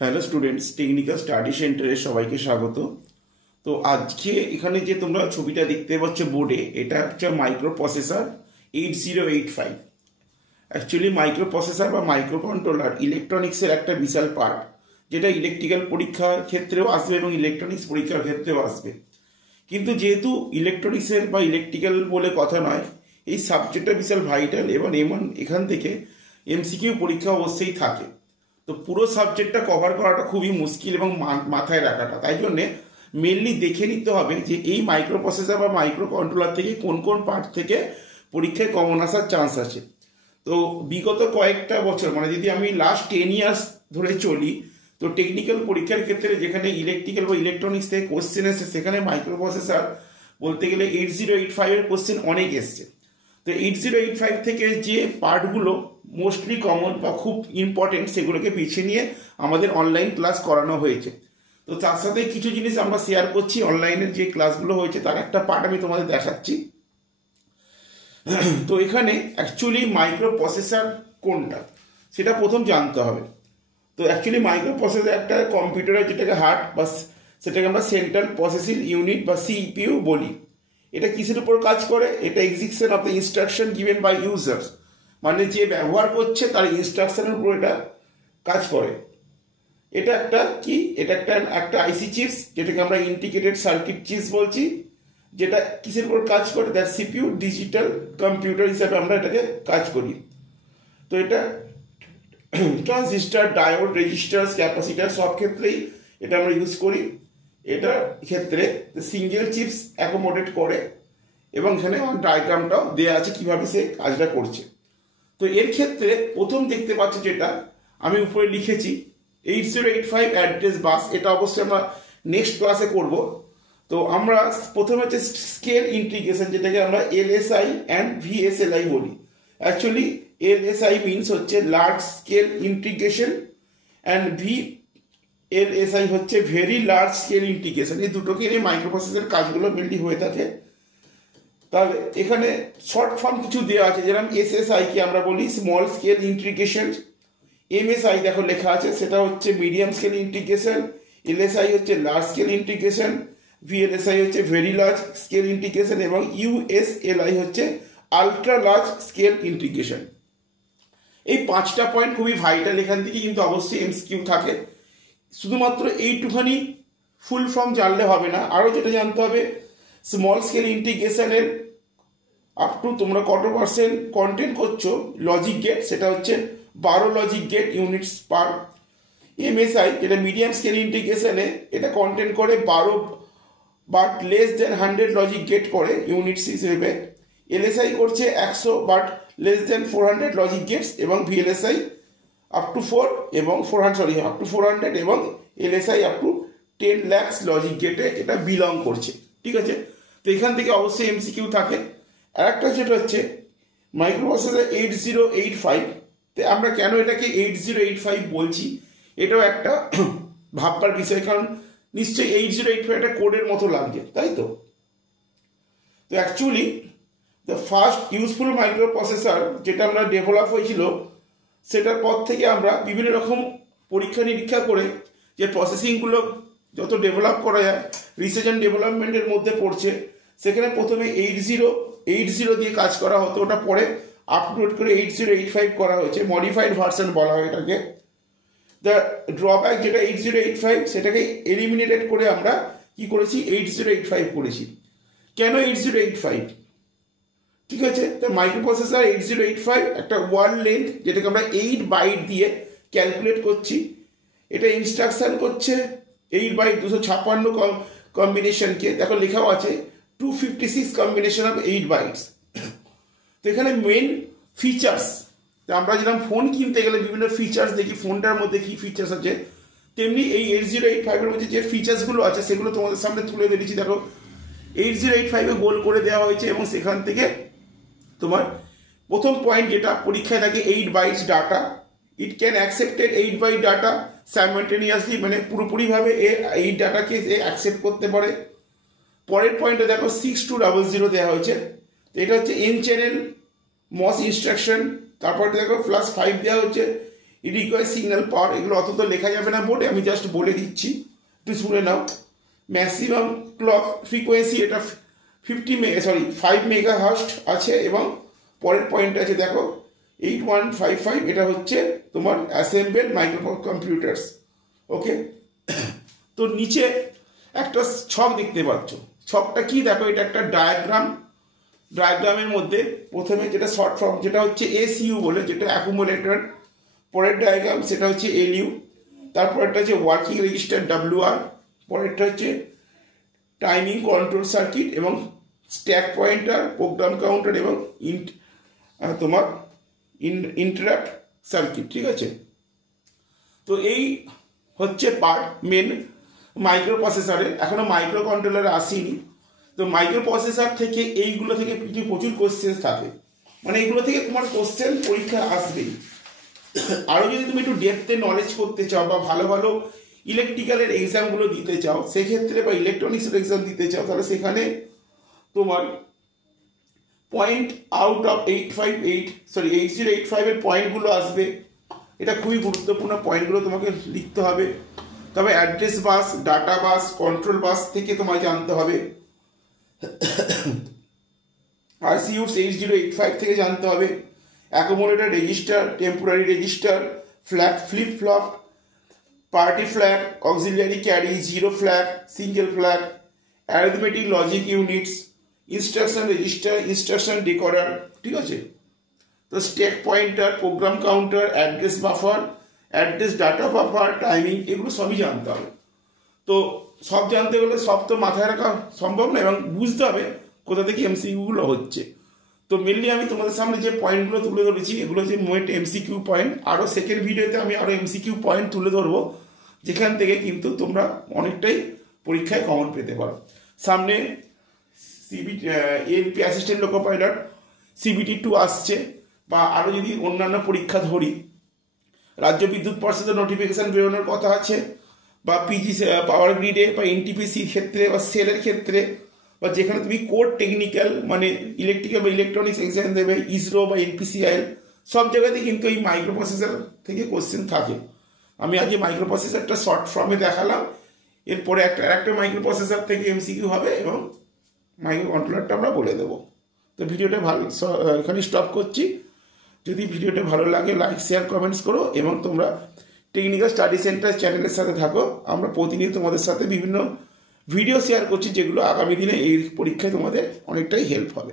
Hello students, technical study সেন্টারে সবাইকে স্বাগত। তো আজকে এখানে যে তোমরা ছবিটা দেখতে পাচ্ছ বোর্ডে, এটা হচ্ছে micro processor 8085। Actually micro processor বা মাইক্রো কন্ট্রোলার ইলেকট্রনিক্সের একটা বিশাল পার্ট, যেটা ইলেকট্রিক্যাল পরীক্ষার ক্ষেত্রেও আসবে এবং ইলেকট্রনিক্স পরীক্ষার ক্ষেত্রেও আসবে। কিন্তু যেহেতু ইলেকট্রনিক্সের বা ইলেকট্রিক্যাল বলে কথা নয়, এই সাবজেক্টটা বিশাল ভাইটাল এবং এখান থেকে এমসিকিউ পরীক্ষা অবশ্যই থাকে। তো পুরো সাবজেক্টটা কভার করাটা খুবই মুশকিল এবং মাথায় রাখাটা, তাই জন্যে মেনলি দেখে নিতে হবে যে এই মাইক্রো প্রসেসর বা মাইক্রো কন্ট্রোলার থেকে কোন কোন পার্ট থেকে পরীক্ষায় কমন আসার চান্স আছে। তো বিগত কয়েকটা বছর, মানে যদি আমি লাস্ট 10 ইয়ার্স ধরে চলি, তো টেকনিক্যাল পরীক্ষার ক্ষেত্রে যেখানে ইলেকট্রিক্যাল বা ইলেকট্রনিক্স থেকে কোশ্চেন এসছে, সেখানে মাইক্রো প্রসেসর বলতে গেলে 8085 কোশ্চেন অনেক এসছে। তো 8085 থেকে যে পার্টগুলো মোস্টলি কমন বা খুব ইম্পর্টেন্ট, সেগুলোকে বেছে নিয়ে আমাদের অনলাইন ক্লাস করানো হয়েছে। তো তার সাথে কিছু জিনিস আমরা শেয়ার করছি, অনলাইনের যে ক্লাসগুলো হয়েছে তার একটা পার্ট আমি তোমাদের দেখাচ্ছি। তো এখানে অ্যাকচুয়ালি মাইক্রো প্রসেসর কোনটা সেটা প্রথম জানতে হবে। তো অ্যাকচুয়ালি মাইক্রো প্রসেসর একটা কম্পিউটারের যেটাকে হার্ট বা সেটাকে আমরা সেন্ট্রাল প্রসেসিং ইউনিট বা সিপিইউ বলি। এটা কিসের উপর কাজ করে? এটা execution of the instruction given by users, মানে যে ব্যবহার করছে তার ইনস্ট্রাকশনের উপর এটা কাজ করে। এটা একটা আইসি চিপস, যেটাকে আমরা ইন্টিগ্রেটেড সার্কিট চিপস বলছি, যেটা কিসের উপর কাজ করে? তার সিপিইউ ডিজিটাল কম্পিউটার হিসাবে আমরা এটাকে কাজ করি। তো এটা ট্রানজিস্টার, ডায়োড, রেজিস্টার্স, ক্যাপাসিটার সব ক্ষেত্রেই এটা আমরা ইউজ করি। এটার ক্ষেত্রে সিঙ্গেল চিপস অ্যাকোমোডেট করে এবং এখানে ডায়াগ্রামটাও দেওয়া আছে কিভাবে সে কাজটা করছে। তো এর ক্ষেত্রে প্রথম দেখতে পাচ্ছি যেটা আমি উপরে লিখেছি 8085 অ্যাড্রেস বাস, এটা অবশ্যই আমরা নেক্সট ক্লাসে করব। তো আমরা প্রথমে হচ্ছে স্কেল ইন্টিগ্রেশন, যেটাকে আমরা এলএসআই অ্যান্ড ভিএসএলআই বলি। অ্যাকচুয়ালি এলএসআই মিনস হচ্ছে large scale integration and VLSI হচ্ছে ভেরি লার্জ স্কেল ইন্টিগ্রেশন। এই দুটোকে নিয়ে মাইক্রোপ্রসেসরের কাজগুলো মেনলি হয়ে থাকে। তাহলে এখানে শর্ট ফর্ম কিছু দেওয়া আছে, যেরকম এসএসআই কে আমরা বলি স্মল স্কেল ইন্টিগ্রেশন, এমএসআই দেখো লেখা আছে সেটা হচ্ছে মিডিয়াম স্কেল ইন্টিগ্রেশন, এলএসআই হচ্ছে লার্জ স্কেল ইন্টিগ্রেশন, ভিএলএসআই হচ্ছে ভেরি লার্জ স্কেল ইন্টিগ্রেশন এবং ইউএসএলআই হচ্ছে আলট্রা লার্জ স্কেল ইন্টিগ্রেশন। এই 5টা পয়েন্ট খুবই ভাইটাল, এখান থেকে কিন্তু অবশ্যই এমসিকিউ থাকে। শুধুমাত্র এইটুখানি ফুল ফর্ম জানলে হবে না, আরও যেটা জানতে হবে স্মল স্কেল ইন্টিগ্রেশনের আপ টু তোমরা কত পার্সেন্ট কন্টেন্ট করছো লজিক গেট, সেটা হচ্ছে 12 logic gate units per. MSI যেটা মিডিয়াম স্কেল ইন্টিগ্রেশনে, এটা কন্টেন্ট করে 12 but less than 100 logic gate করে ইউনিটস হিসেবে। এলএসআই করছে 100 but less than 400 logic gates এবং ভিএলএসআই আপ টু 400 এবং LSI up to 10 lakhs logic গেটে এটা বিলং করছে। ঠিক আছে, তো এখান থেকে অবশ্যই এমসিকিউ থাকে। আর একটা যেটা হচ্ছে মাইক্রোপ্রসেসর 8085, তো আমরা কেন এটাকে 8085 বলছি এটাও একটা ভাববার বিষয়, কারণ নিশ্চয়ই 8085 একটা কোডের মতো লাগছে, তাই তো? তো actually the first useful microprocessor যেটা আমরা ডেভেলপ হয়েছিল, সেটার পর থেকে আমরা বিভিন্ন রকম পরীক্ষা নিরীক্ষা করে যে প্রসেসিংগুলো যত ডেভেলপ করা যায় রিসার্চ অ্যান্ড ডেভেলপমেন্টের মধ্যে পড়ছে, সেখানে প্রথমে 8080 দিয়ে কাজ করা হতো, ওটা পরে আপলোড করে 8085 করা হয়েছে, মডিফাইড ভার্সন বলা হয় এটাকে। দ্য ড্রব্যাক যেটা 8085, সেটাকে এলিমিনেটেড করে আমরা কি করেছি 8085 করেছি। কেন 8085? ঠিক আছে, তো মাইক্রোপ্রসেসর 8085 একটা ওয়ার্ড লেন্থ যেটাকে আমরা 8 বাইট দিয়ে ক্যালকুলেট করছি। এটা ইনস্ট্রাকশন করছে 8 বাইট 256 কম্বিনেশনকে, দেখো লেখাও আছে 256 কম্বিনেশন অফ 8 বাইটস। তো এখানে মেন ফিচার্স, আমরা যেরকম ফোন কিনতে গেলে বিভিন্ন ফিচার্স দেখি, ফোনটার মধ্যে কি ফিচার্স আছে, তেমনি এই 8085 মধ্যে যে ফিচার্সগুলো আছে সেগুলো তোমাদের সামনে তুলে ধরেছি। দেখো 8085 গোল করে দেওয়া হয়েছে এবং সেখান থেকে তোমার প্রথম পয়েন্ট যেটা পরীক্ষায় থাকে 8 bytes data, it can accepted 8 byte data simultaneously, মানে পুরোপুরিভাবে এই ডাটাকে অ্যাকসেপ্ট করতে পারে। পরের পয়েন্টে দেখো 6200 দেওয়া হয়েছে, তো এটা হচ্ছে এন চ্যানেল মস ইনস্ট্রাকশন। তারপরে দেখো +5 দেওয়া হচ্ছে ইট রিকোয়ার্স সিগন্যাল পাওয়ার, এগুলো অত তো লেখা যাবে না বোর্ডে, আমি জাস্ট বলে দিচ্ছি, একটু শুনে নাও। ম্যাক্সিমাম ক্লক ফ্রিকোয়েন্সি এটা 5 মেগাহার্টজ আছে, এবং পরের পয়েন্ট আছে দেখো 8155, এটা হচ্ছে তোমার অ্যাসেম্বল মাইক্রো কম্পিউটার্স। ওকে, তো নিচে একটা ছক দেখতে পাচ্ছ, ছকটা কি দেখো, এটা একটা ডায়াগ্রামের মধ্যে প্রথমে যেটা শর্ট ফর্ম যেটা হচ্ছে এসইউ বলে, যেটা অ্যাকুমুলেটর, পরের ডায়াগ্রাম সেটা হচ্ছে এলইউ, তারপরেরটা হচ্ছে ওয়ার্কিং রেজিস্টার ডাব্লিউআর, পরেরটা হচ্ছে টাইমিং কন্ট্রোল সার্কিট, এবং স্ট্যাক পয়েন্টার, প্রোগ্রাম কাউন্টার, এবং তোমার ইন্টারাপ্ট সার্কিট। ঠিক আছে, তো এই হচ্ছে পার্ট মেন মাইক্রো প্রসেসরে। এখনো মাইক্রো কন্ট্রোলার আসেনি। তো মাইক্রো প্রসেসর থেকে এইগুলো থেকে প্রচুর কোশ্চেন থাকে, মানে এইগুলো থেকে তোমার কোশ্চেন পরীক্ষা আসবেই। আরও যদি তুমি একটু ডেপথে নলেজ করতে চাও বা ভালো ভালো ইলেকট্রিক্যালের এক্সামগুলো দিতে চাও সেক্ষেত্রে, বা ইলেকট্রনিক্সের এক্সাম দিতে চাও, তাহলে সেখানে তোমার পয়েন্ট আউট অফ 8085 এর পয়েন্টগুলো আসবে। এটা খুবই গুরুত্বপূর্ণ, পয়েন্টগুলো তোমাকে লিখতে হবে। তবে অ্যাড্রেস বাস, ডাটা বাস, কন্ট্রোল বাস থেকে তোমায় জানতে হবে, RCUs 8085 থেকে জানতে হবে, accumulator register, temporary register, flip flop, party flag, auxiliary carry, zero flag, single flag, arithmetic logic units, instruction register, instruction decoder. ঠিক আছে, তো stack pointer, program counter, address buffer, address data buffer, timing, এগুলো সবই জানতে হবে। তো সব জানতে গেলে সব তো মাথায় রাখা সম্ভব না, এবং বুঝতে হবে কোথা থেকে এমসিকিউগুলো হচ্ছে। তো মেনলি আমি তোমাদের সামনে যে পয়েন্টগুলো তুলে ধরেছি এগুলো হচ্ছে মোট এমসিকিউ পয়েন্ট। আরও সেকেন্ড ভিডিওতে আমি আরও এমসিকিউ পয়েন্ট তুলে ধরবো, যেখান থেকে কিন্তু তোমরা অনেকটাই পরীক্ষায় কমন পেতে পারো। সামনে ANP assistant loco pilot CBT-2 আসছে, বা আরও যদি অন্যান্য পরীক্ষা ধরি, রাজ্য বিদ্যুৎ পর্ষদের নোটিফিকেশান বেরোনোর কথা আছে, বা পিজি পাওয়ার গ্রিডে বা এনটিপিসির ক্ষেত্রে বা সেলের ক্ষেত্রে, বা যেখানে তুমি কোর টেকনিক্যাল মানে ইলেকট্রিক্যাল বা ইলেকট্রনিক্স এক্সাম দেবে, ইসরো বা NPCIL, সব জায়গাতেই কিন্তু এই মাইক্রো প্রসেসর থেকে কোশ্চেন থাকে। আমি আজকে মাইক্রো প্রসেসরটা শর্ট ফর্মে দেখালাম, এরপরে একটা মাইক্রো প্রসেসর থেকে এমসিকিউ হবে, এবং মাইক্রো কন্ট্রোলারটা আমরা বলে দেবো। তো ভিডিওটা এখানে স্টপ করছি। যদি ভিডিওটা ভালো লাগে লাইক, শেয়ার, কমেন্টস করো, এবং তোমরা টেকনিক্যাল স্টাডি সেন্টার চ্যানেলের সাথে থাকো। আমরা প্রতিনিয়ত তোমাদের সাথে বিভিন্ন ভিডিও শেয়ার করছি, যেগুলো আগামী দিনে এই পরীক্ষায় তোমাদের অনেকটাই হেল্প হবে।